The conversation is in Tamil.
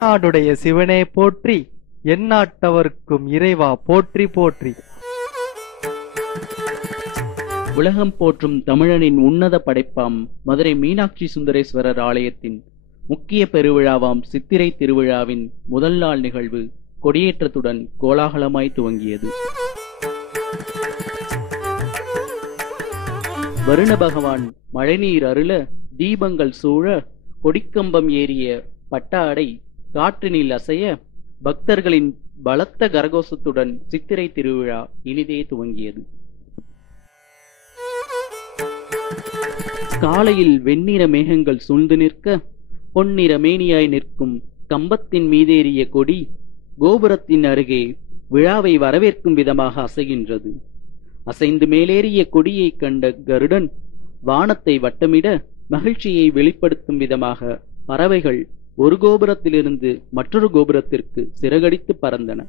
நாடுடைய சிவனே போற்றி, எந்நாட்டவர்க்கும் இறைவா போற்றி போற்றி. உலகம் போற்றும் தமிழனின் உன்னத படைப்பாம் மதுரை மீனாட்சி சுந்தரேஸ்வரர் ஆலயத்தின் முக்கிய பெருவிழாவாம் சித்திரை திருவிழாவின் முதல் நாள் நிகழ்வு கொடியேற்றத்துடன் கோலாகலமாய் துவங்கியது. வருண பகவான் மழைநீர் அருள, தீபங்கள் சூழ, கொடிக்கம்பம் ஏறிய பட்டாடை காற்றினில் அசைய, பக்தர்களின் பலத்த கரகோஷத்துடன் சித்திரை திருவிழா இனிதே துவங்கியது. காலையில் வெண்ணிற மேகங்கள் சூழ்ந்து நிற்க, பொன்னிற மேனியாய் நிற்கும் கம்பத்தின் மீதேறிய கொடி கோபுரத்தின் அருகே விழாவை வரவேற்கும் விதமாக அசைகின்றது. அசைந்து மேலேறிய கொடியை கண்ட கருடன் வானத்தை வட்டமிட, மகிழ்ச்சியை வெளிப்படுத்தும் விதமாக பறவைகள் ஒரு கோபுரத்திலிருந்து மற்றொரு கோபுரத்திற்கு சிறகடித்து பறந்தன.